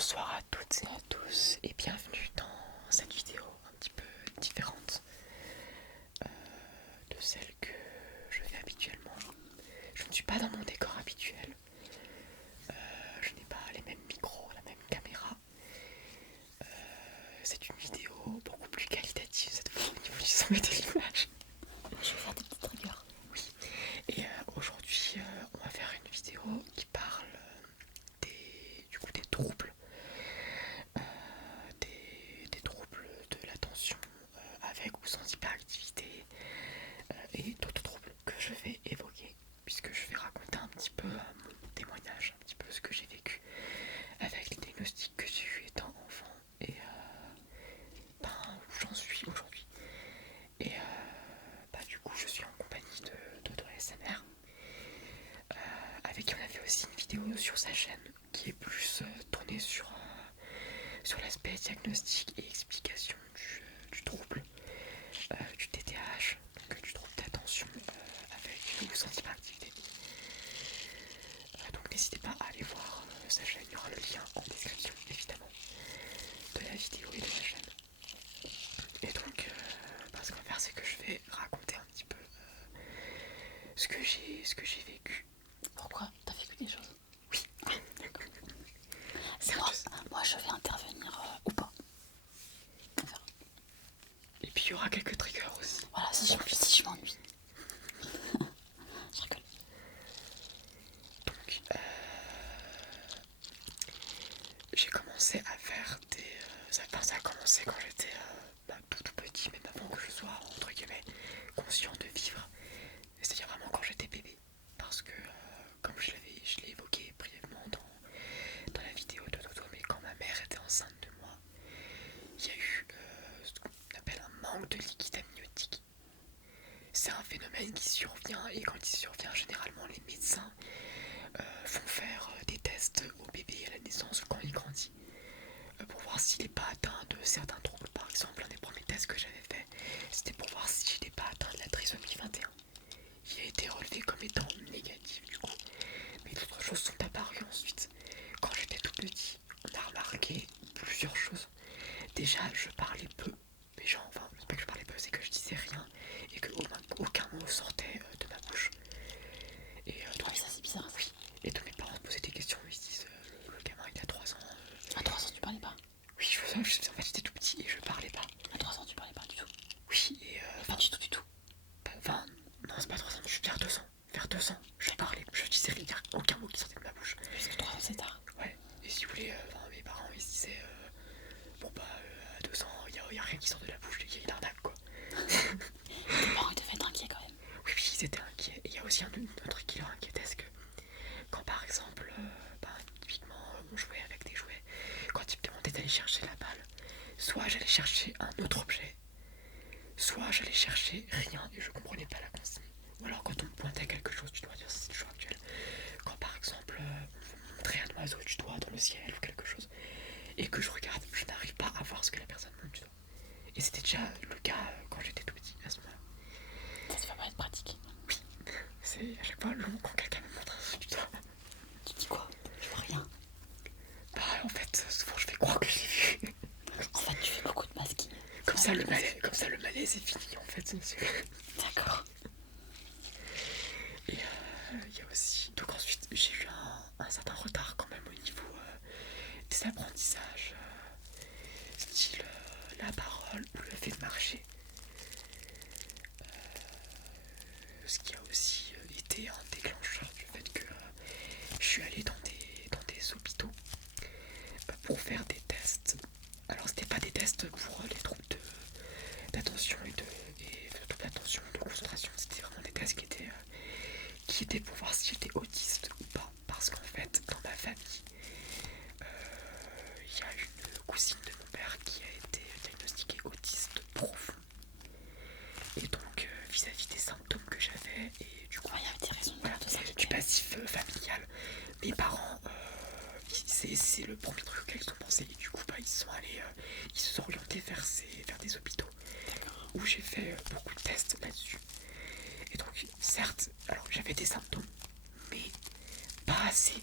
Bonsoir à toutes et à tous et bienvenue dans cette vidéo un petit peu différente de celle que je fais habituellement. Je ne suis pas dans mon décor habituel, je n'ai pas les mêmes micros, la même caméra. C'est une vidéo beaucoup plus qualitative cette fois au niveau du son et de l'image. Je vais faire des petites triggers. Oui, et aujourd'hui on va faire une vidéo qui parle des troubles. Des troubles de l'attention avec ou sans hyperactivité et d'autres troubles que je vais évoquer puisque je vais raconter un petit peu mon témoignage, un petit peu ce que j'ai vécu avec les diagnostics que j'ai eu étant enfant et où j'en suis aujourd'hui. Et du coup je suis en compagnie d'Auto ASMR avec qui on a fait aussi une vidéo sur sa chaîne qui est plus tournée sur l'aspect diagnostic et explication du trouble du TDAH, donc du trouble d'attention avec ou sans hyperactivité. Donc n'hésitez pas à aller voir sa chaîne, il y aura le lien en description évidemment de la vidéo et de la chaîne. Et donc ce qu'on va faire, c'est que je vais raconter un petit peu ce que j'ai vécu. Pourquoi? T'as vécu des choses? Oui. D'accord. Moi je vais intervenir ou pas. Et puis il y aura quelques triggers aussi. Voilà, si je m'ennuie. Je rigole. Donc j'ai commencé à faire ça a commencé quand j'étais tout petit, même avant que je sois entre guillemets conscient de vivre. C'est-à-dire vraiment quand j'étais bébé. Parce que comme je l'ai évoqué brièvement dans la vidéo de Dodo, mais quand ma mère était enceinte de moi, il y a eu ce qu'on appelle un manque de liquide amniotique. C'est un phénomène qui survient et quand il survient, généralement les médecins font faire des tests au bébé à la naissance ou quand il grandit pour voir s'il n'est pas atteint de certains troubles. Par exemple, un des premiers tests que j'avais fait, c'était pour voir si je n'étais pas atteint de la trisomie 21. Il a été relevé comme étant négatif du coup. Mais d'autres choses sont apparues ensuite. Quand j'étais tout petit, on a remarqué plusieurs choses. Déjà, je parlais peu. Mais genre, enfin, c'est pas que je parlais peu, c'est que je disais rien et que aucun mot sortait de ma bouche. Et Ah, ça c'est bizarre. oui. Et tous mes parents se posaient des questions, ils se disent le gamin il a 3 ans. À 3 ans tu parlais pas? Oui, en fait j'étais tout petit et je parlais pas. À 3 ans tu parlais pas du tout? Oui, et pas du tout. Enfin, non, c'est pas 3 ans, je suis vers 2 ans. Vers 2 ans, je parlais, je disais rien, aucun mot qui sortait de ma bouche. Puisque 3 ans c'est tard. Ouais, et si vous voulez, mes parents ils se disaient bon bah à 2 ans, y a rien qui sort de la bouche, il y a une arnaque quoi. Tes parents ils devaient être inquiets quand même. Oui, ils étaient inquiets. Et il y a aussi un truc qui leur inquiétait, c'est que quand par exemple, typiquement on jouait avec des jouets, quand ils me demandaient d'aller chercher la balle, soit j'allais chercher un autre objet, soit j'allais chercher rien et je comprenais pas la consigne. Ou alors quand on me pointait quelque chose du doigt, c'est toujours actuel. Quand par exemple on montrait un oiseau du doigt dans le ciel ou quelque chose, et que je regarde, je n'arrive pas à voir ce que la personne montre du doigt. Et c'était déjà le cas quand j'étais tout petit à ce moment-là. Ça devait pas être pratique. Oui, c'est à chaque fois long quand quelqu'un me montre un truc du doigt. Tu dis quoi? Je vois rien. Bah en fait, souvent je fais croire que j'ai vu. En fait tu fais beaucoup de masking. Comme ça le malaise est fini en fait. D'accord. Et il y a aussi. Donc ensuite j'ai eu un certain retard quand même au niveau des apprentissages, style la parole ou le fait de marcher. Ce qui a aussi été un déclencheur du fait que je suis allé dans des hôpitaux pour faire des tests. Alors c'était pas des tests pour les troubles d'attention et de troubles d'attention, de concentration, c'était vraiment des tests qui étaient pour voir si j'étais autiste ou pas. Parce qu'en fait, dans ma famille, il y a une cousine de mon père qui a été diagnostiquée autiste profond. Et donc vis-à-vis des symptômes que j'avais et du coup il y avait des raisons voilà, du passif familial, mes parents c'est le premier truc auquel ils ont pensé et du coup ils sont allés ils se sont orientés vers des hôpitaux où j'ai fait beaucoup de tests là-dessus. Et donc certes, alors j'avais des symptômes mais pas assez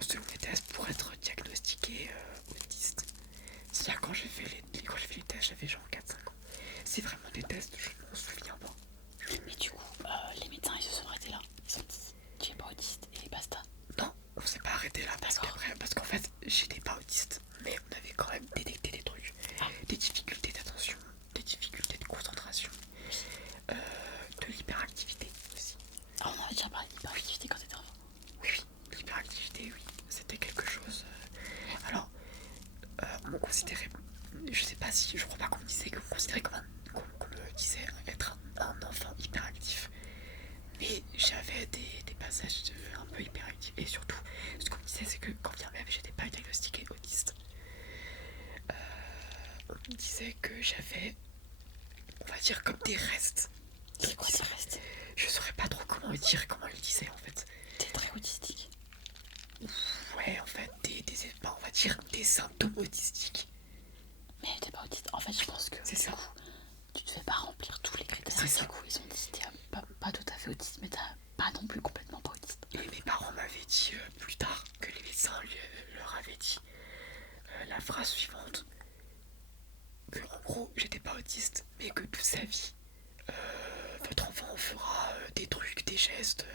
selon mes tests pour être diagnostiqué autiste. C'est-à-dire quand j'ai fait les tests, j'avais genre 4-5 ans. C'est vraiment des tests, je ne m'en souviens pas. Mais du coup, les médecins ils se sont arrêtés là. Ils ont dit tu es pas autiste et basta. Non, on s'est pas arrêté là parce qu'en fait j'étais pas autiste, mais on avait quand même détecté des trucs, des difficultés d'attention, des difficultés de concentration, de l'hyperactivité aussi. Ah, on avait déjà parlé d'hyperactivité quand t'étais enfant. Oui, l'hyperactivité, oui, c'était quelque chose. Alors, on me considérait, je sais pas si, je crois pas qu'on me disait qu'on me considérait qu'on me disait être un enfant hyperactif. Mais j'avais des passages un peu hyperactifs. Et surtout, ce qu'on me disait, c'est que quand bien même j'étais pas diagnostiqué autiste, on me disait que j'avais, on va dire, comme des restes. C'est quoi des restes? Je saurais pas trop comment le dire, comment il le disait en fait. T'es très autistique. Ouais, en fait, on va dire des symptômes autistiques. Mais t'es pas autiste. En fait, je pense que c'est ça. Tu devais pas remplir tous les critères. C'est ça. Du coup, ils ont dit t'es pas tout à fait autiste, mais t'as pas non plus complètement pas autiste. Et mes parents m'avaient dit plus tard que les médecins leur avaient dit la phrase suivante, que en gros j'étais pas autiste, mais que toute sa vie votre enfant fera des trucs, des gestes,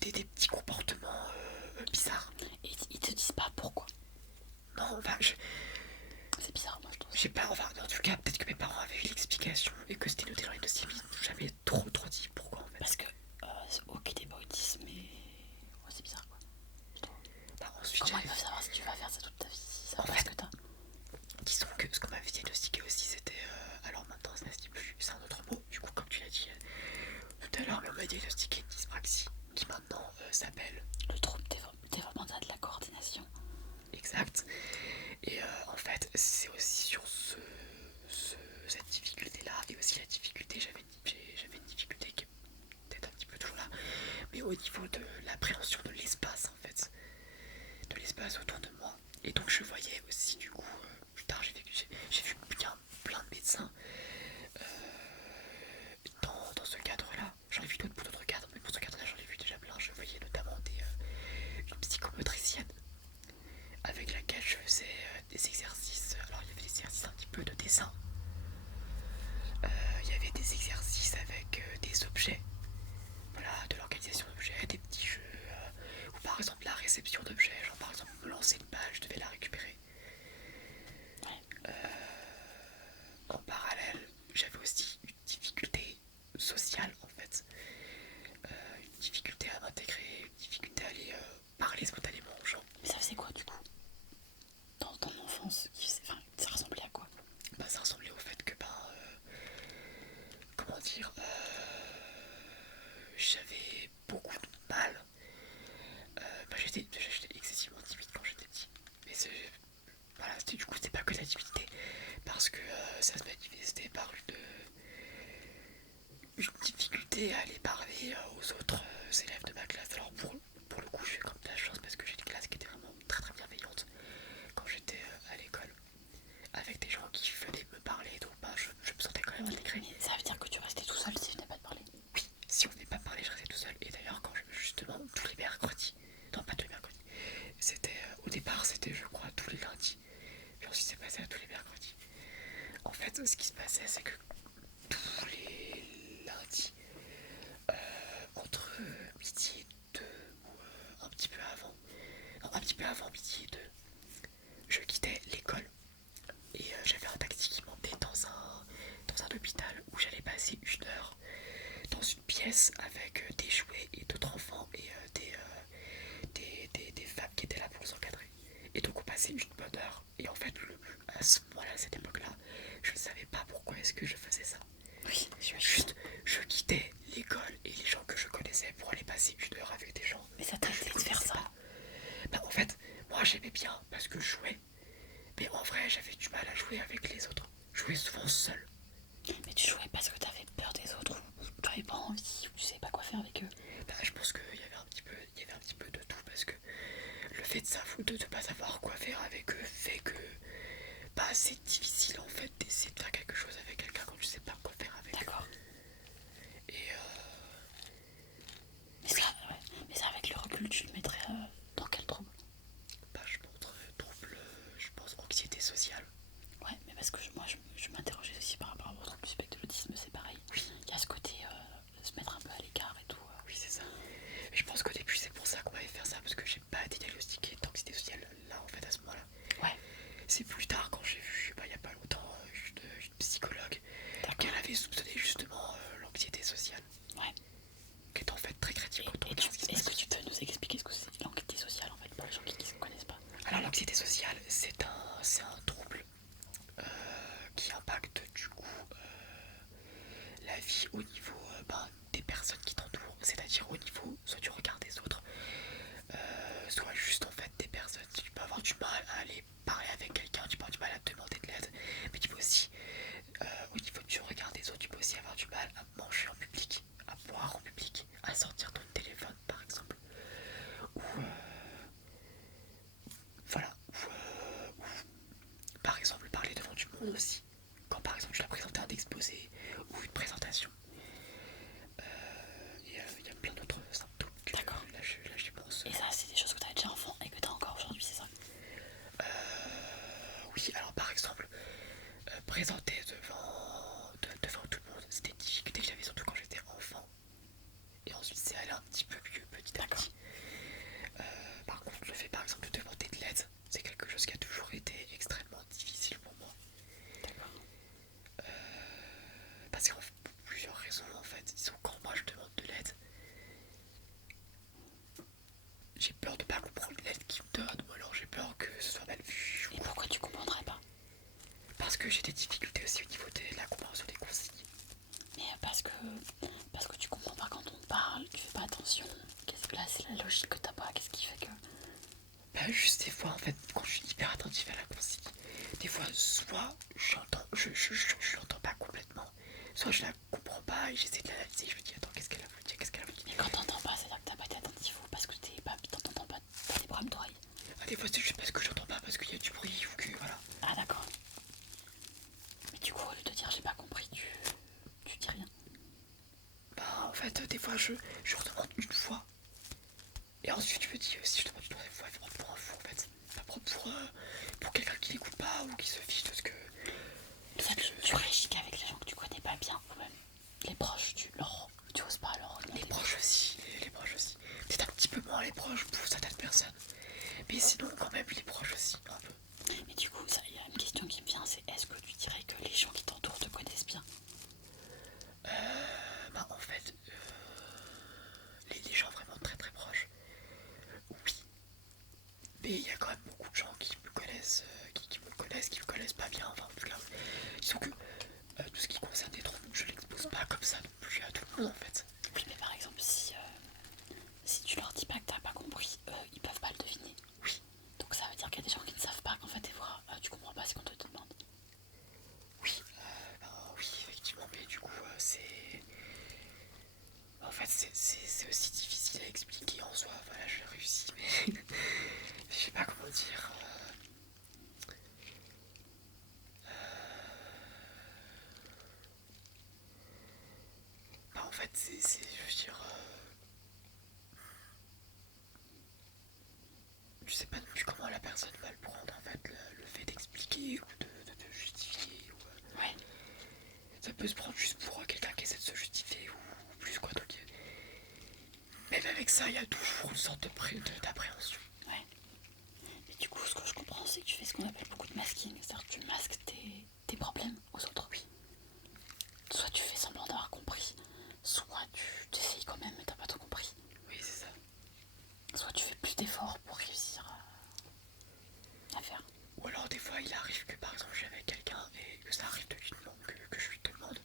des petits comportements bizarres. Et ils te disent pas pourquoi. Non, enfin, c'est bizarre, moi je trouve. Je sais pas, enfin, en tout cas, peut-être que mes parents avaient eu l'explication et que c'était noté dans les dossiers, mais ils n'ont jamais trop dit pourquoi en fait. Parce que, ok, t'es pas autiste, mais. Ouais, c'est bizarre quoi. Bah, ensuite, comment ils peuvent savoir si tu vas faire ça toute ta vie, si ça en fait, ce que t'as. Disons que ce qu'on m'avait diagnostiqué aussi, c'était. Alors maintenant, ça se dit plus, c'est un autre mot, du coup, comme tu l'as dit tout à l'heure, mais on m'a diagnostiqué une dyspraxie qui maintenant s'appelle. Le trouble développemental de la coordination. Exact. Et en fait, c'est aussi sur cette difficulté-là, et aussi la difficulté, j'avais une difficulté qui est peut-être un petit peu toujours là, mais au niveau de l'appréhension de l'espace en fait, de l'espace autour de moi. Et donc je voyais aussi du coup, plus tard j'ai vu plein de médecins dans ce cadre-là. J'en ai vu d'autres pour d'autres cadres, mais pour ce cadre-là j'en ai vu déjà plein. Je voyais notamment une psychomotricienne avec laquelle je faisais des exercices. Alors il y avait des exercices un petit peu de dessin. Il y avait des exercices avec des objets, voilà, de l'organisation d'objets, des petits jeux, ou par exemple la réception d'objets, genre par exemple me lancer une balle, je devais la récupérer. En parallèle, j'avais aussi une difficulté sociale en fait, une difficulté à m'intégrer, une difficulté à aller parler spontanément aux gens. Mais ça faisait quoi du coup dans ton enfance? Ça ressemblait à quoi? Bah ça ressemblait au fait que comment dire, j'avais beaucoup de mal. J'étais excessivement timide quand j'étais petit, mais voilà, du coup c'était pas que la timidité, parce que ça se manifestait par une difficulté à aller parler aux autres élèves de ma classe. Alors pour le coup j'ai comme de la chance parce que j'ai une classe qui était vraiment très très bienveillante quand j'étais à l'école, avec des gens qui venaient me parler, donc je me sentais quand même intégré. Mais ça veut dire que tu restais tout seul si je n'ai pas de parler? Oui, si on venait pas me parler je restais tout seul. Et d'ailleurs quand justement tous les mercredis, non pas tous les mercredis, c'était au départ c'était je crois tous les lundis, puis ensuite c'est passé à tous les mercredis. En fait ce qui se passait c'est que tous les lundis, entre midi et 2 ou un petit peu avant, non un petit peu avant midi et 2, je quittais l'école et j'avais un taxi qui m'emmenait dans un hôpital où j'allais passer 1 heure dans une pièce avec des jouets et d'autres enfants et des femmes qui étaient là pour nous encadrer. Et donc on passait une bonne heure. Et en fait, à ce moment-là, à cette époque-là, je ne savais pas pourquoi est-ce que je faisais ça. Oui, juste, je quittais l'école et les gens que je connaissais pour aller passer 1 heure avec des gens. Mais ça t'a aidé de faire ça? Bah en fait, moi j'aimais bien parce que je jouais. Mais en vrai, j'avais du mal à jouer avec les autres. Je jouais souvent seul. Mais tu jouais parce que t'avais peur des autres ou t'avais pas envie ou tu savais pas quoi faire avec eux? Bah je pense qu'il y avait un petit peu de tout parce que le fait de ne pas savoir quoi faire avec eux fait que bah c'est difficile en fait d'essayer de faire quelque chose avec quelqu'un quand tu sais pas quoi faire avec eux. D'accord. Et mais ça avec le recul tu le mettrais dans quel trouble? monde aussi. Quand par exemple je dois présenter un exposé ou une présentation. Il y a plein d'autres symptômes que là j'y pense. Et ça, c'est des choses que tu as déjà enfant et que tu as encore aujourd'hui, c'est ça? Oui, alors par exemple, présenter devant tout le monde, c'était une difficulté que j'avais surtout quand j'étais enfant. Et ensuite c'est allé un petit peu mieux petit à petit. Par contre, le fait par exemple de demander de l'aide, c'est quelque chose qui a toujours été extrêmement difficile pour moi. D'accord. Parce qu'il y a plusieurs raisons en fait. Disons, quand moi je demande de l'aide, j'ai peur de pas comprendre l'aide qu'ils me donnent, ou alors j'ai peur que ce soit mal vu. Et pourquoi tu comprendrais pas? Parce que j'ai des difficultés aussi au niveau de la compréhension des consignes. Mais parce que tu comprends pas quand on te parle, tu fais pas attention. Qu'est-ce que là, c'est la logique que t'as pas? Qu'est-ce qui fait que... Bah juste des fois en fait, quand je suis hyper attentif à la consigne, des fois soit je l'entends pas complètement, soit je la comprends pas et j'essaie de l'analyser, je me dis attends qu'est-ce qu'elle a voulu dire, qu'est-ce qu'elle a voulu dire. Mais quand t'entends pas, c'est-à-dire que t'as pas été attentif ou parce que t'entends pas, t'as des problèmes d'oreille? Ah, des fois c'est juste parce que j'entends pas, parce qu'il y a du bruit ou que voilà. Ah d'accord. Mais du coup, au lieu de te dire j'ai pas compris, tu dis rien. Bah en fait des fois je redemande une fois. Et ensuite je me dis si je demande une troisième fois, il faut prendre pour un fou en fait. Pas prendre pour quelqu'un qui n'écoute pas ou qui se fiche de ce que... Ça, tu réagis qu'avec les gens que tu connais pas bien ou même les proches, tu oses pas leur demander. Les proches aussi, les proches aussi. Peut-être un petit peu moins les proches pour certaines personnes. Mais sinon quand même les proches aussi, un peu. Mais du coup, il y a une question qui me vient, c'est est-ce que tu dirais que les gens qui t'entourent te connaissent bien? Bah en fait, les gens vraiment très très proches, oui. Mais il y a quand même beaucoup de gens qui me connaissent, qui me connaissent pas bien, enfin en tout cas. Disons que tout ce qui concerne des troubles, je l'expose pas comme ça non plus à tout le monde en fait. Oui, mais par exemple, si tu leur dis pas que t'as pas compris, ils peuvent pas le deviner. Oui, Donc ça veut dire qu'il y a des gens qui ne savent pas qu'en fait, des fois, tu comprends pas ce qu'on te demande. oui, oui, effectivement, mais du coup, c'est. En fait, c'est aussi difficile à expliquer en soi. Voilà, je l'ai réussi, mais je sais pas comment dire. Bah, en fait, je veux dire. Je sais pas non plus comment la personne va le prendre en fait, le fait d'expliquer ou de justifier. Ouais. Ça peut se prendre juste pour quelqu'un qui essaie de se justifier ou plus quoi. Donc, même avec ça, il y a toujours une sorte d'appréhension. Ouais. Mais du coup, ce que je comprends, c'est que tu fais ce qu'on appelle beaucoup de masking. C'est-à-dire que tu masques tes problèmes aux autres. Oui, Soit tu fais semblant d'avoir compris, soit tu t'essayes quand même mais t'as pas tout compris. oui, c'est ça. Soit tu fais plus d'efforts pour réussir à faire. Ou alors des fois il arrive que par exemple je suis avec quelqu'un et que ça arrive de lui demander, que je lui demande,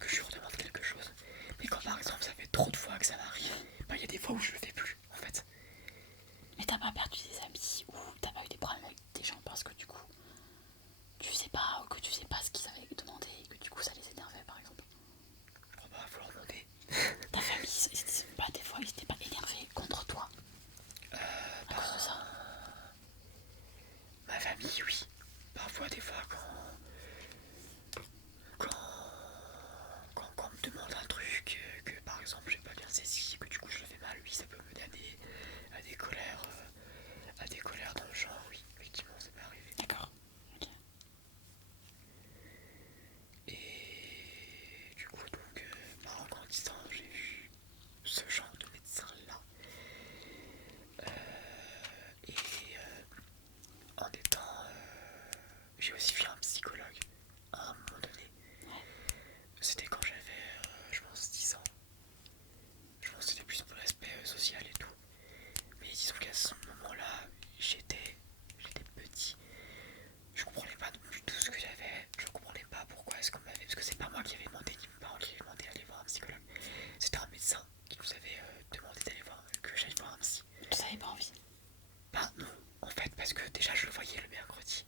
que je lui redemande quelque chose. Mais quand par exemple ça fait trop de fois que ça m'arrive, bah il y a des fois où je le fais plus en fait. Mais t'as pas perdu des amis ou t'as pas eu des problèmes avec des gens parce que du coup tu sais pas ou que tu sais pas ce qu'ils avaient demandé et que du coup ça les énervait par exemple. Je crois pas, faut leur demander. Ta famille, des fois ils étaient pas énervés contre toi à cause de ça. Ma famille, oui. Parfois des fois quand, quand on me demande un truc que par exemple j'ai pas bien saisi, que du coup je le fais mal, oui ça peut mener à des colères dans le genre, oui, effectivement ça peut arriver. D'accord. Ok. Et du coup donc en grandissant j'ai vu ce genre de médecin là. Et en étant j'ai aussi vu un psychologue à un moment donné. C'était quand j'avais je pense 10 ans. Je pense que c'était plus pour l'aspect social et tout. Mais disons qu'à ce moment-là, j'étais petit. Je comprenais pas non plus tout ce que j'avais. Je comprenais pas pourquoi est-ce qu'on m'avait. Parce que c'est pas moi qui avais demandé, ni mes parents qui avaient demandé d'aller voir un psychologue. C'était un médecin qui nous avait demandé d'aller voir, que j'aille voir un psy. Tu avais pas envie? Bah non, en fait, parce que déjà je le voyais le mercredi.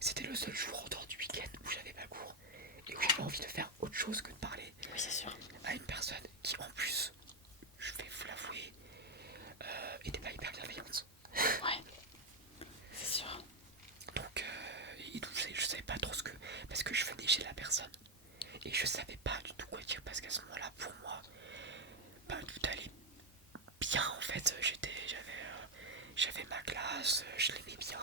C'était le seul jour en dehors du week-end où j'avais pas cours. Et où j'avais envie de faire autre chose que de parler Oui, c'est sûr. à une personne qui en plus, je vais vous l'avouer, était pas hyper bienveillante. Ouais, c'est sûr. Donc, et donc je savais pas trop j'avais ma classe, je l'aimais bien,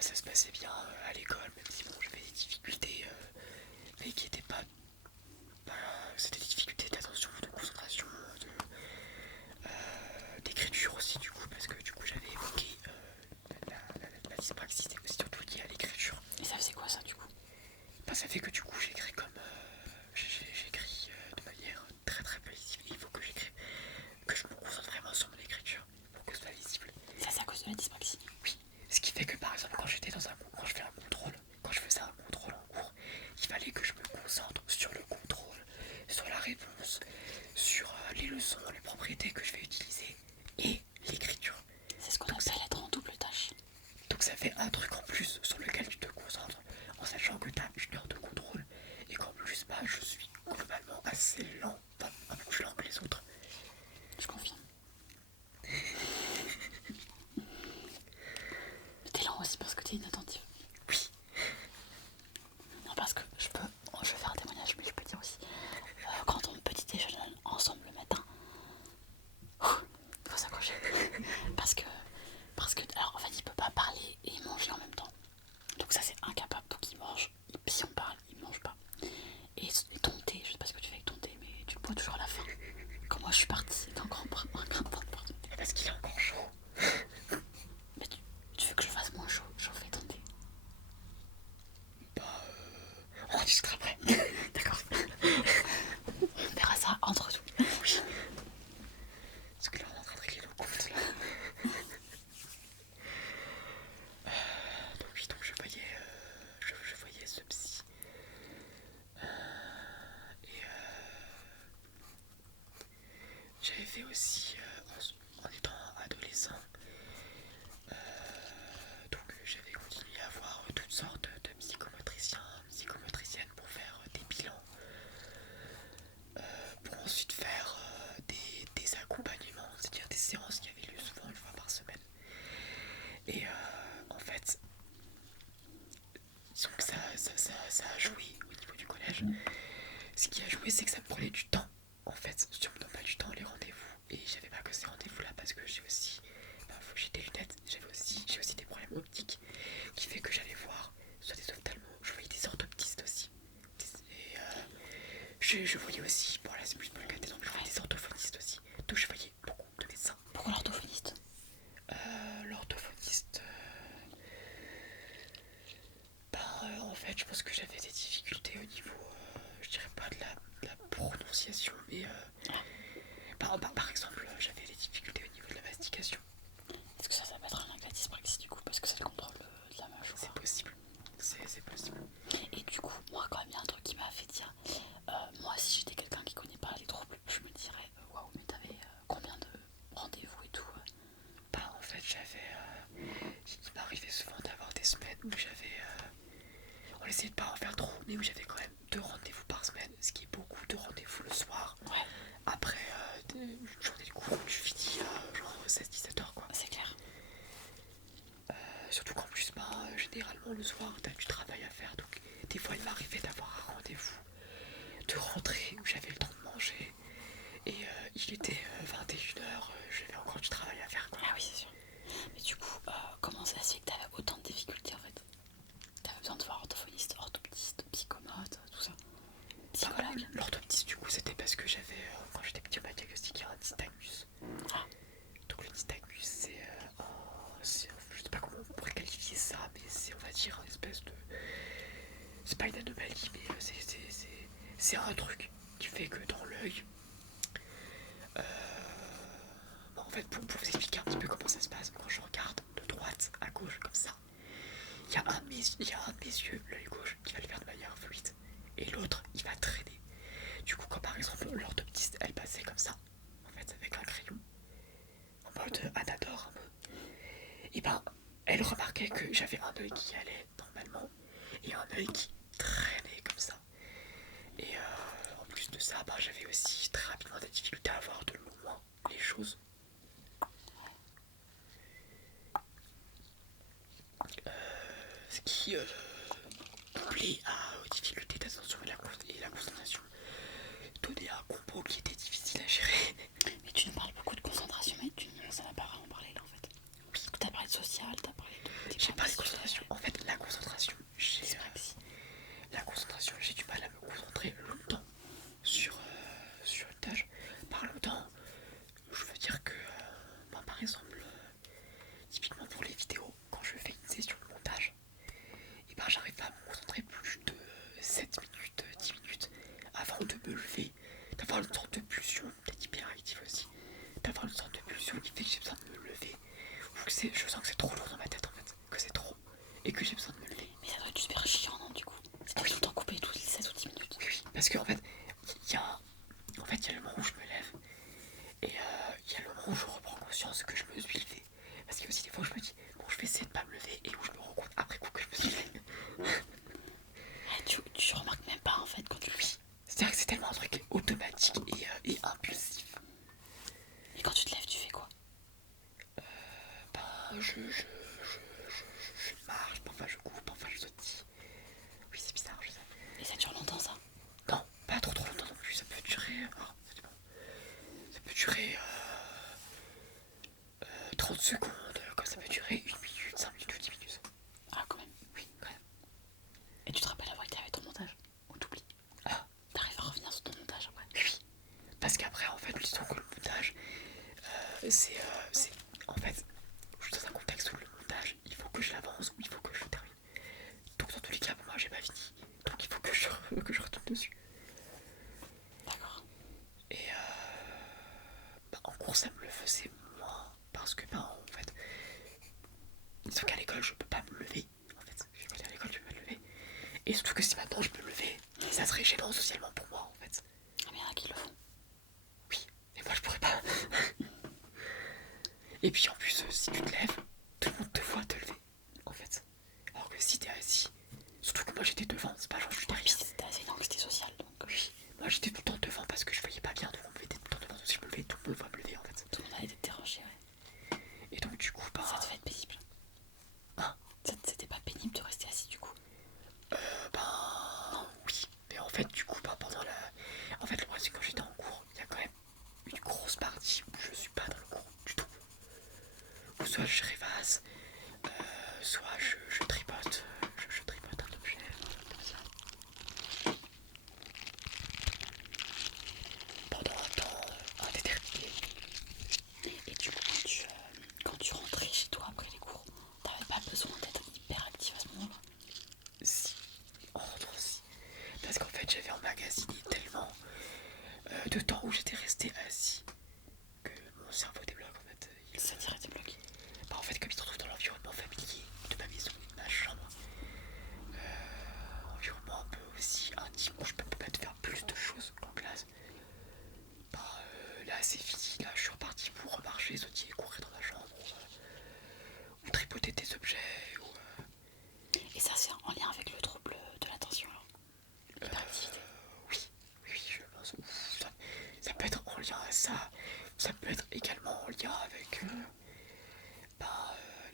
ça se passait bien à l'école, même si bon, j'avais des difficultés, mais qui n'étaient pas. C'était des difficultés d'attention, de concentration, d'écriture aussi, du coup, parce que du coup, j'avais évoqué la dyspraxie, c'était aussi surtout lié à l'écriture. Et ça faisait quoi ça du coup? Bah, ça fait que du coup, j'écris comme. J'écris de manière très très prévisible. Il faut que j'écrive, que je me concentre vraiment sur mon écriture pour que ce soit visible. Ça c'est à cause de la dyspraxie? Oui, ce qui fait que par exemple quand j'étais dans un quand je fais un contrôle, quand je faisais un contrôle en cours, il fallait que je me concentre sur le contrôle, sur la réponse, sur les leçons, les propriétés que je vais utiliser et l'écriture. C'est ce qu'on appelle être en double tâche. Donc ça fait un truc en plus sur lequel tu te concentres en sachant que tu as une heure de contrôle et qu'en plus bah, je suis globalement assez lent, enfin un peu plus lent que les autres. Je confirme. T'es lent aussi parce que t'es inattentif. Oui. Non, parce que je vais faire un témoignage, mais je peux dire aussi, quand on petit déjeune ensemble le matin, faut s'accrocher. Parce que, alors en fait, il peut pas parler et manger en même temps. Donc ça c'est incapable, donc il mange. Si on parle, il mange pas. Et ton thé, je sais pas ce que tu fais avec ton thé, mais tu le bois toujours à la fin. Quand moi je suis partie, t'es encore un grain de thé. Parce qu'il est encore chaud. Mais tu veux que je fasse moins chaud, chauffer ton thé? Bah on en discutera après. D'accord. On verra ça entre nous. Oui. Parce que là on est en train de régler nos comptes là. Donc oui, donc je voyais ce psy. Et j'avais fait aussi en étant adolescent. Donc j'avais continué à voir toutes sortes de psychomotriciens, psychomotriciennes pour faire des bilans, pour ensuite faire des accompagnements, c'est-à-dire des séances qui avaient lieu souvent une fois par semaine. Et en fait, disons que ça a joué au niveau du collège. Ce qui a joué, c'est que ça me prenait du temps. En fait, si on me donne pas du temps, les rendez-vous. Et j'avais pas que ces rendez-vous là parce que j'ai aussi. Faut que j'ai des lunettes, j'ai aussi des problèmes optiques qui fait que j'allais voir soit des ophtalmos, je voyais des orthoptistes aussi. Et je voyais aussi, bon là c'est plus pour le cas des donc je voyais des orthophonistes aussi. Donc je voyais beaucoup de médecins. Pourquoi l'orthophoniste? L'orthophoniste. En fait, je pense que j'avais des difficultés au niveau, je dirais pas de la prononciation, mais par exemple, j'avais des difficultés au niveau de la mastication. Est-ce que ça peut être un lien avec la dyspraxie du coup? Parce que c'est le contrôle de la mâche. C'est possible. C'est possible. Et du coup, moi, quand même, il y a un truc qui m'a fait dire, moi, si j'étais quelqu'un qui connaît pas les troubles, je me dirais, waouh, mais t'avais combien de rendez-vous et tout? En fait, il m'arrivait souvent d'avoir des semaines où j'avais. On essayait de pas en faire trop, mais où j'avais quand même 2 rendez-vous par semaine, ce qui est beaucoup de rendez-vous le soir. Ouais. Après une journée de cours, tu finis à genre 16-17h quoi. C'est clair. Surtout qu'en plus, généralement le soir, t'as du travail à faire, donc des fois il m'arrivait d'avoir un rendez-vous, de rentrer où j'avais le temps de manger, et il était 21h, j'avais encore du travail à faire quoi. Ah oui, c'est sûr. Mais du coup, comment ça se fait que t'avais autant de difficultés en fait? T'avais besoin de voir orthophoniste, orthoptiste, psychomote, tout ça? Psychologue? L'orthoptiste du coup c'était parce que j'avais, quand j'étais petit, on m'a diagnostiqué un nystagmus. Ah. Donc le nystagmus c'est, je sais pas comment on pourrait qualifier ça, mais c'est on va dire une espèce de, c'est pas une anomalie, mais c'est un truc qui fait que dans l'œil, en fait pour vous expliquer un petit peu comment ça se passe, quand je regarde de droite à gauche comme ça, il y a un de mes yeux, l'œil gauche, qui va le faire de manière fluide, et l'autre il va traîner. Du coup quand par exemple l'orthoptiste elle passait comme ça, en fait avec un crayon, en mode Anador un peu, et elle remarquait que j'avais un œil qui allait normalement et un œil qui traînait comme ça. Et en plus de ça, j'avais aussi très rapidement des difficultés à voir de loin les choses. Ce qui, couplé aux difficultés d'attention et la concentration, donnait un combo qui était difficile à gérer. Mais tu nous parles beaucoup de concentration, mais ça n'a pas vraiment parlé là en fait. Oui, j'ai pas les concentrations. En fait, la concentration, j'ai du mal à me concentrer longtemps sur une tâche. Par longtemps, je veux dire que, moi, par exemple, typiquement pour les vidéos, quand je fais une session de montage, et ben j'arrive pas à me concentrer plus de 7 minutes, 10 minutes avant de me lever, d'avoir une sorte de pulsion, peut-être hyperactive aussi, d'avoir une sorte de pulsion qui fait que j'ai besoin de me lever, ou que je sens que c'est trop lourd dans ma tête en fait, que c'est trop, et que j'ai besoin de me lever. Mais ça doit être super chiant, non, du coup? C'est tout le temps coupé toutes les 16 ou 10 minutes. Oui, parce qu'en fait, il y a le moment où je me lève, et il y a le moment où je reprends conscience que je me suis levé. Parce qu'il y a aussi des fois où je me dis, bon, je vais essayer de pas me lever, et où je me rends compte après coup que je me suis levé. Tu remarques même pas en fait quand tu le fais. C'est-à-dire que c'est tellement un truc automatique et impulsif. Et quand tu te lèves, tu fais quoi? Je marche, parfois je cours, parfois je sautille. Oui, c'est bizarre, je sais. Et ça dure longtemps ça? Non, pas trop longtemps non plus, ça peut durer. Ça peut durer 30 secondes, comme ça peut durer 1 minute, 5 minutes ou 10 minutes. Ah, quand même. Oui, quand même. Et tu te rappelles avoir été avec ton montage? Ou t'oublies? Ah, T'arrives à revenir sur ton montage après? oui. Parce qu'après, en fait, l'histoire que le montage, c'est. En fait, je suis dans un contexte où le montage, il faut que je l'avance ou il faut que je le termine. Donc, dans tous les cas, moi, j'ai pas fini. Donc, il faut que que je retourne dessus. D'accord. Et en cours, ça me le faisait moins. Parce que, en fait, disons qu'à l'école, je peux pas me lever. En fait, je vais pas à l'école, je peux pas me lever. Et surtout que si maintenant je me levais, ça serait gênant socialement pour moi, en fait. Ah, mais il y en a qui le font. Oui, mais moi, je pourrais pas. Et puis, en plus, si tu te lèves, tout le monde te voit te lever, en fait. Alors que si t'es assis, surtout que moi, j'étais devant, c'est pas genre je suis Puis derrière. c'était assez une anxiété sociale donc. Oui, moi, j'étais tout le temps devant parce que je voyais pas bien, donc on me mettait tout le temps devant. Donc, si je me levais, tout le monde voit me lever, en fait. Tout le monde allait être dérangé, ouais. Et donc, du coup, Ça devait être pénible. Hein? C'était pas pénible de rester assis du coup? Oui. Mais en fait, du coup, pendant la. En fait, le problème, c'est que quand j'étais en cours, il y a quand même une grosse partie où je suis pas dans le cours du tout. Ou soit je rêvasse, soit je tripote, je tripote un objet, comme ça. Pendant un temps indéterminé. Et du coup, quand tu rentrais chez toi après les cours, t'avais pas besoin d'être hyper actif à ce moment-là? Si, en rentrant si. Parce qu'en fait, j'avais emmagasiné tellement de temps où j'étais resté assis que mon cerveau débloque en fait. Ça dirait débloqué. Bah, en fait, comme il se retrouve dans l'environnement familier de ma maison, de ma chambre, environnement un peu aussi intime où je peux pas te faire plus de choses qu'en classe. Bah, là, c'est fini. Là, je suis reparti pour remarcher, sautiller, courir dans ma chambre ou tripoter des objets. Et ça, c'est en lien avec le trouble de l'attention alors? L'hyperactivité. Oui, oui, je pense. Ça peut être en lien à ça. Ça peut être également en lien avec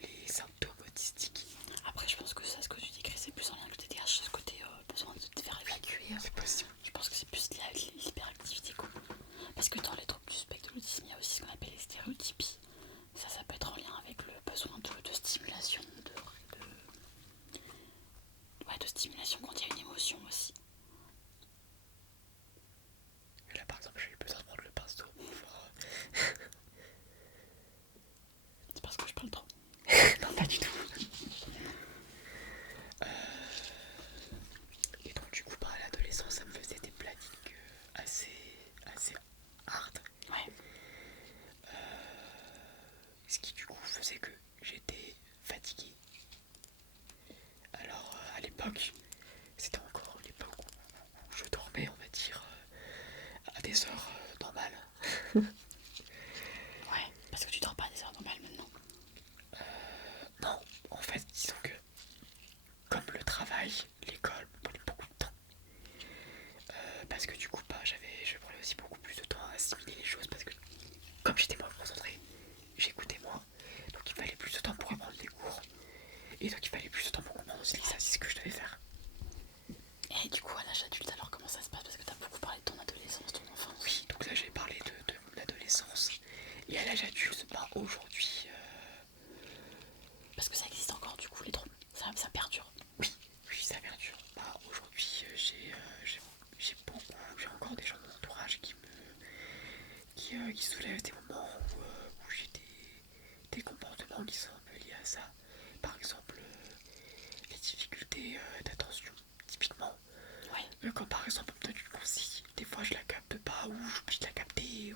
les symptômes autistiques. Après, je pense que ça, ce que tu décris, c'est plus en lien avec le TDAH, ce côté besoin de te faire évacuer. C'est possible. Je pense que c'est plus lié avec l'hyperactivité, quoi. Parce que dans les troubles du spectre de l'autisme, il y a aussi ce qu'on appelle les stéréotypies. Ça peut être en lien avec le besoin de stimulation, de stimulation quand il y a une émotion aussi. Là, par exemple, j'ai eu besoin de prendre le pinceau pour voir. C'est parce que je parle trop. Non, pas du tout. Et donc, du coup, à l'adolescence, ça me faisait des plannings assez hard. Ouais. Ce qui, du coup, faisait que j'étais fatigué. Alors, à l'époque, c'était encore l'époque où je dormais, on va dire, à des heures normales. Ouais, parce que tu dors pas à des heures normales maintenant. Non, en fait, disons que comme le travail, l'école me prenait beaucoup de temps. Parce que du coup, je prenais aussi beaucoup plus de temps à assimiler les choses parce que comme j'étais moins concentré, j'écoutais moins. Donc il fallait plus de temps pour apprendre les cours. Et donc il fallait plus de temps pour comprendre aussi l'exercice que je devais faire. Et du coup, à l'âge adulte, alors comment ça se passe? Parce que t'as beaucoup parlé de ton adolescence, ton enfance. Oui, donc là j'ai parlé de mon adolescence. Et à l'âge adulte, aujourd'hui, Parce que ça existe encore, du coup, qui sont un peu liées à ça. Par exemple, les difficultés d'attention, typiquement. Ouais. Quand par exemple on me donne une consigne, des fois je la capte pas ou j'oublie de la capter.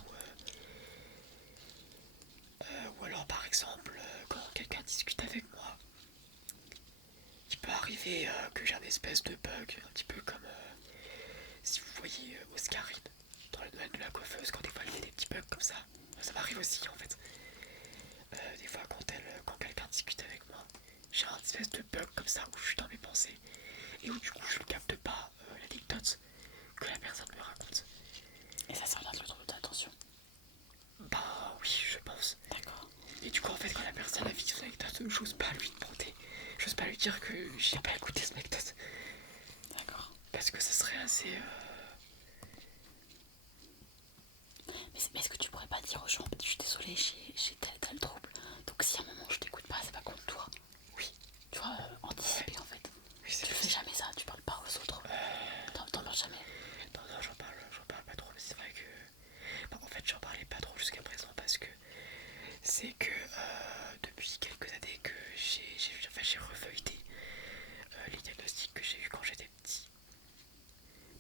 Ou alors par exemple, quand quelqu'un discute avec moi, il peut arriver que j'ai un espèce de bug, un petit peu comme si vous voyez Oscarine dans le domaine de la coiffeuse, quand des fois elle fait des petits bugs comme ça. Ça m'arrive aussi en fait. Des fois quand quelqu'un discute avec moi, j'ai un espèce de bug comme ça où je suis dans mes pensées et où du coup je ne capte pas l'anecdote que la personne me raconte. Et ça vient de le trouble d'attention. Bah oui, je pense. D'accord. Et du coup en fait quand la personne a fini son anecdote, j'ose pas lui demander, j'ose pas lui dire que j'ai pas écouté son anecdote. D'accord. Parce que ça serait assez... Mais est-ce que tu pourrais pas dire aux gens, je suis désolée, j'ai tel trouble. Donc si à un moment je t'écoute pas, c'est pas contre toi. Oui. Tu vois, anticiper en fait. Oui, c'est Tu fais jamais ça, tu parles pas aux autres. T'en parles jamais. Non, j'en parle pas trop, mais c'est vrai que... Bah, en fait, j'en parlais pas trop jusqu'à présent parce que c'est que depuis quelques années que j'ai refeuilleté les diagnostics que j'ai eu quand j'étais petit.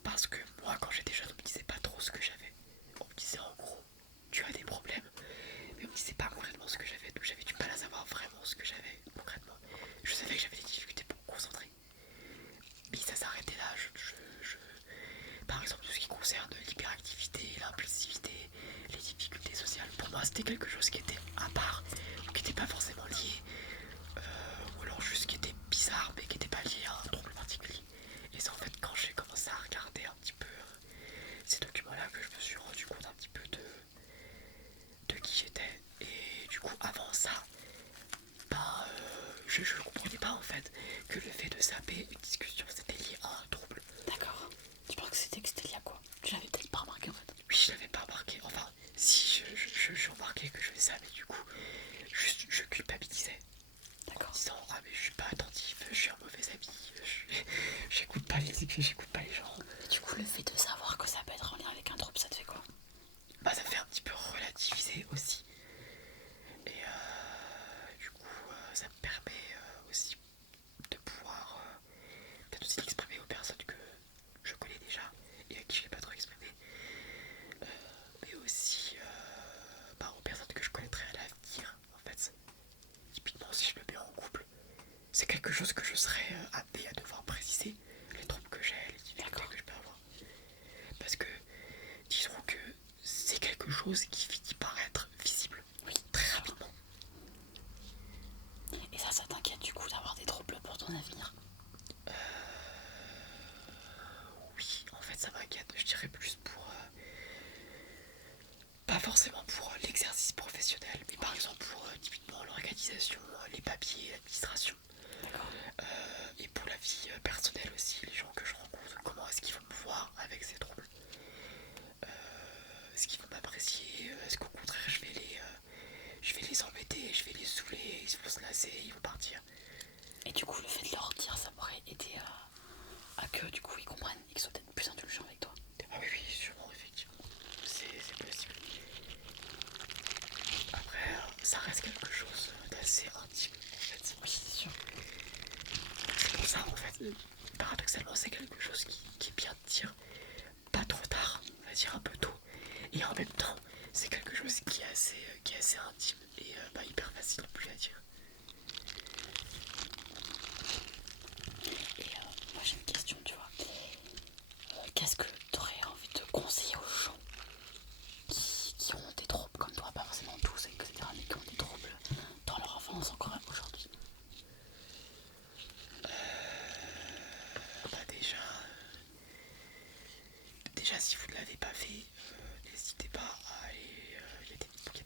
Parce que moi, quand j'étais jeune, on me disait pas trop ce que j'avais. On me disait en gros, tu as des problèmes, mais on me disait pas concrètement ce que j'avais, donc j'avais du mal à savoir vraiment ce que j'avais concrètement. Je savais que j'avais des difficultés pour me concentrer. Mais ça s'arrêtait là, par exemple, tout ce qui concerne l'hyperactivité, l'impulsivité, les difficultés sociales, pour moi c'était quelque chose qui était à part, ou qui n'était pas forcément lié, ou alors juste qui était bizarre, mais qui n'était pas lié à un trouble particulier. Et c'est en fait quand j'ai commencé à regarder un petit peu ces documents-là que je me suis rendu compte un petit peu de qui j'étais. Et du coup, avant ça, ben, je ne comprenais pas en fait que le fait de zapper une discussion c'était lié à un trouble. D'accord. Tu penses que c'était lié à quoi? Tu l'avais peut-être pas remarqué en fait. Oui, je l'avais pas remarqué. Enfin, si, je remarquais que je faisais ça, mais du coup, juste, je culpabilisais. En me disant, ah, mais je suis pas attentif, je suis un mauvais ami, j'écoute pas les gens. Et du coup, le fait de savoir que ça peut être en lien avec un trouble, ça te fait quoi? Bah, ça me fait un petit peu relativiser aussi. Et du coup, ça me permet aussi de pouvoir peut-être aussi l'exprimer aux personnes que je connais déjà et à qui je l'ai pas trop exprimé. Mais aussi bah, aux personnes que je connaîtrai à l'avenir, en fait. Typiquement, si je me mets en couple, c'est quelque chose que je serais amené à devoir préciser, les troubles que j'ai, les difficultés que je peux avoir. Parce que, disons que c'est quelque chose qui finit par être visible, Oui. très rapidement. Et ça t'inquiète du coup d'avoir des troubles pour ton avenir? Oui, en fait, ça m'inquiète. Je dirais plus pour... pas forcément pour l'exercice professionnel, mais par exemple pour typiquement l'organisation, les papiers, l'administration. Et pour la vie personnelle aussi, les gens que je rencontre, comment est-ce qu'ils vont me voir avec ces troubles, est-ce qu'ils vont m'apprécier, est-ce qu'au contraire je vais les embêter, je vais les saouler, ils vont se lasser, ils vont partir. Et du coup, le fait de leur dire, ça pourrait aider à que du coup ils comprennent et qu'ils soient peut-être plus indulgents avec toi. Ah oui, oui, sûrement, effectivement, c'est possible. Après, ça reste quelque chose d'assez intime en fait. Oui, c'est sûr. C'est pour ça en fait, paradoxalement c'est quelque chose qui est bien de dire pas trop tard, on va dire un peu tôt. Et en même temps, c'est quelque chose qui est assez intime et pas hyper facile non plus à dire. Et moi j'ai une question, tu vois. Qu'est-ce que tu aurais envie de conseiller aux gens qui ont des troubles comme toi, pas forcément tous, etc., mais qui ont des troubles dans leur enfance encore aujourd'hui? Bah déjà si vous ne l'avez pas fait, n'hésitez pas à aller. Il y a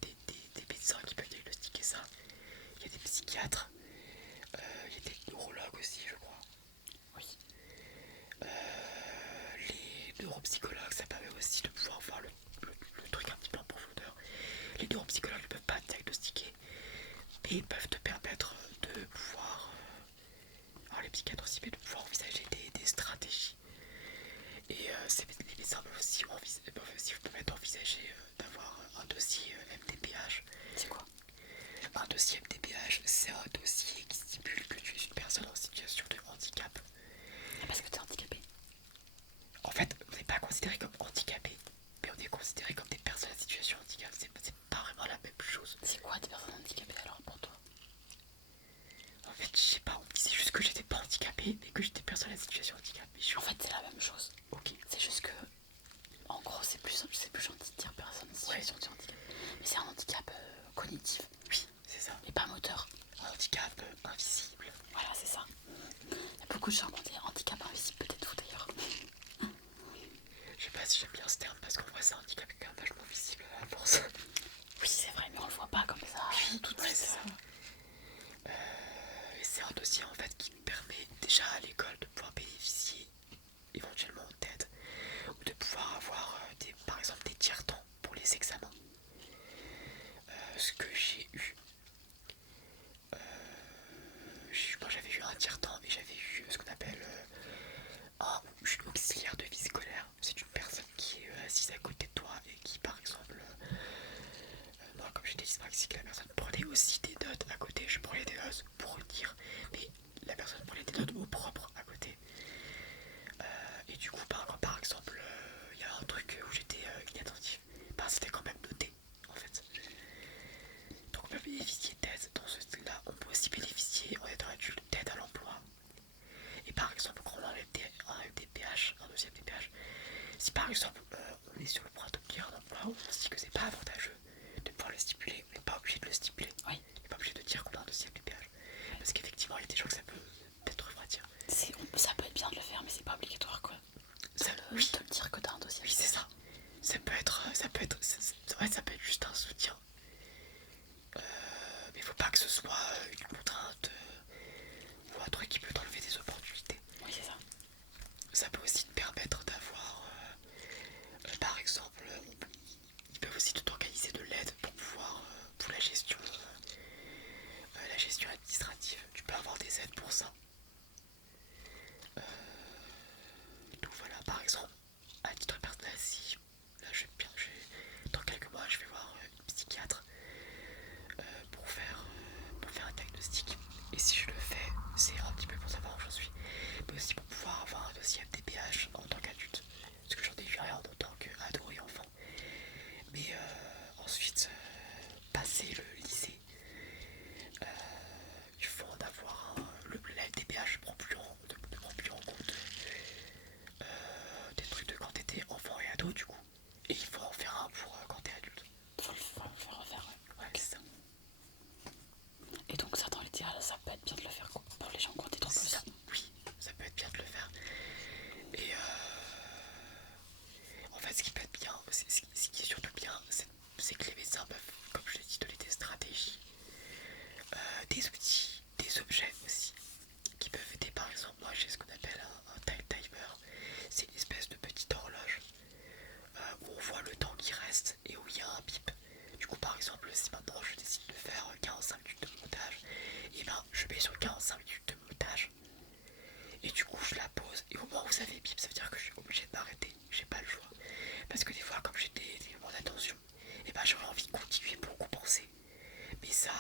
des médecins qui peuvent diagnostiquer ça. Il y a des psychiatres, il y a des neurologues aussi, je crois. Oui. Les neuropsychologues, ça permet aussi de pouvoir voir le truc un petit peu en profondeur. Les neuropsychologues ne peuvent pas diagnostiquer, mais ils peuvent te permettre de pouvoir, alors les psychiatres aussi, mais de pouvoir envisager des stratégies. Et les médecins peuvent aussi vous permettre d'envisager d'avoir un dossier MDPH. C'est quoi? un dossier MDPH, c'est un dossier qui stipule que tu es une personne en situation de handicap. Ah, parce que t'es handicapé. En fait, on n'est pas considéré comme handicapé, mais on est considéré comme des personnes en situation de handicap. C'est pas vraiment la même chose. C'est quoi des personnes handicapées alors pour toi? En fait, je sais pas, on me disait juste que j'étais pas handicapé, mais que j'étais personne en situation de handicap. En fait, c'est la même chose. Ok. C'est juste que, en gros, c'est plus gentil de dire personne en situation de handicap. Mais c'est un handicap cognitif. Oui, c'est ça. Et pas moteur. Un handicap invisible. Voilà, c'est ça. Il y a beaucoup de gens qui ont dit handicap invisible, peut-être vous d'ailleurs. Je sais pas si j'aime bien ce terme parce qu'en vrai, c'est un handicap quand même vachement visible à force. Oui, c'est vrai, mais on le voit pas comme ça. Oui, tout de ouais, suite. c'est ça. Et c'est un dossier en fait qui permet déjà à l'école de pouvoir bénéficier éventuellement d'aide ou de pouvoir avoir par exemple des tiers-temps pour les examens. Ce que j'ai eu, moi j'avais eu un tiers-temps, mais j'avais eu ce qu'on appelle une auxiliaire de vie scolaire. C'est une personne qui est assise à côté de toi et qui par exemple, moi comme j'étais dyspraxique, la personne prenait aussi des notes à côté. Je prenais des notes pour redire, mais la personne prenait des notes au propre à côté. Et du coup, par exemple, il y a un truc où j'étais inattentif, c'était quand même noté en fait. Donc on peut bénéficier d'aide dans ce style-là. On peut aussi bénéficier en étant adulte d'aide à l'emploi. Et par exemple, quand on a un MDPH, un deuxième MDPH, si par exemple on est sur le point d'obtenir un emploi, on se dit que c'est pas avantageux de pouvoir le stipuler, on n'est pas obligé de le stipuler. Oui. On n'est pas obligé de dire qu'on a un deuxième MDPH. Parce qu'effectivement, il y a des gens que ça peut peut-être refroidir. Ça peut être bien de le faire, mais c'est pas obligatoire quoi. Oui. De le dire que t'as un dossier. Oui, c'est ça. Ça peut être juste un soutien. Mais faut pas que ce soit une contrainte ou un truc qui peut t'enlever des opportunités. Oui, c'est ça. Ça peut aussi te permettre d'avoir, par exemple, ils peuvent aussi t'organiser de l'aide pour pouvoir, pour la gestion administrative. Tu peux avoir des aides pour ça. Donc voilà, par exemple, à titre personnel, si là dans quelques mois, je vais voir une psychiatre pour faire un diagnostic. Et si je le fais, c'est un petit peu pour savoir où j'en suis, mais aussi pour pouvoir avoir un dossier MDPH en tant qu'adulte, parce que j'en ai eu rien en tant qu'ado et enfant. Mais ensuite, passer le lycée, il faut en avoir un. La MDPH ne prend plus en compte des trucs de quand t'étais enfant et ado, du coup. Et il faut en faire un pour quand t'es adulte. Faut le faire refaire, ouais. Ouais, c'est ça. Et donc ça dans l'idéal, ça peut être bien de le faire quoi, pour les gens qui ont des troubles aussi. Oui, ça peut être bien de le faire. Et en fait, ce qui peut être bien, ce qui est surtout bien, c'est que les médecins peuvent, comme je l'ai dit, donner des stratégies, des outils, des objets aussi, qui peuvent aider. Par exemple, moi j'ai ce qu'on appelle un time timer. C'est une espèce de petite horloge où on voit le temps qui reste et où il y a un bip. Du coup, par exemple, si maintenant je décide de faire 45 minutes de montage, et ben je mets sur 45 minutes de montage. Et du coup, je la pose. Et au moment où ça fait bip, ça veut dire que je suis obligé de m'arrêter. J'ai pas le choix. Parce que des fois, comme j'ai des moments d'attention, et ben j'aurais envie de continuer pour compenser. Mais ça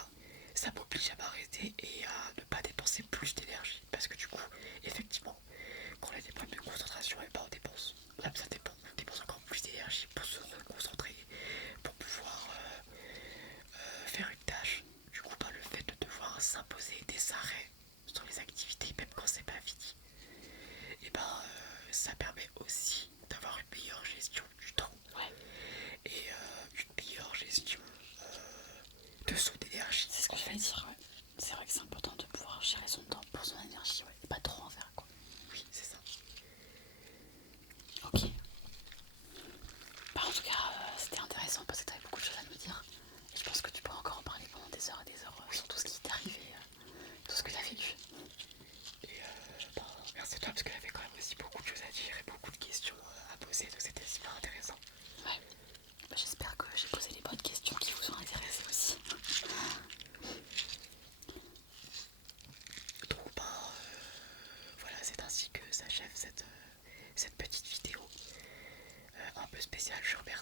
m'oblige à m'arrêter et à ne pas dépenser plus d'énergie. Parce que du coup, effectivement, quand on a des problèmes de concentration, et ben on dépense encore plus d'énergie pour se reconcentrer, pour pouvoir faire une tâche. Du coup, le fait de devoir s'imposer des arrêts sur les activités, même quand c'est pas fini, et ça permet aussi d'avoir une meilleure gestion du temps. Ouais. Et une meilleure gestion de son énergie. C'est ce que j'allais dire, ouais. C'est vrai que c'est important de pouvoir gérer son temps pour son énergie, ouais. Et pas trop en faire, quoi. Oui, c'est ça. Ok. Bah, en tout cas, c'était intéressant parce que tu avais beaucoup de choses à me dire. Et je pense que tu pourras encore en parler pendant des heures et des heures sur tout ce qui t'est arrivé, tout ce que tu as vécu. Et merci à toi parce qu'elle avait quand même aussi beaucoup de choses à dire et beaucoup de questions à poser, donc c'était super intéressant. Ouais. Bah, j'espère que j'ai posé les bonnes questions qui vous ont intéressé aussi. Donc voilà, c'est ainsi que s'achève cette petite vidéo un peu spéciale. Je remercie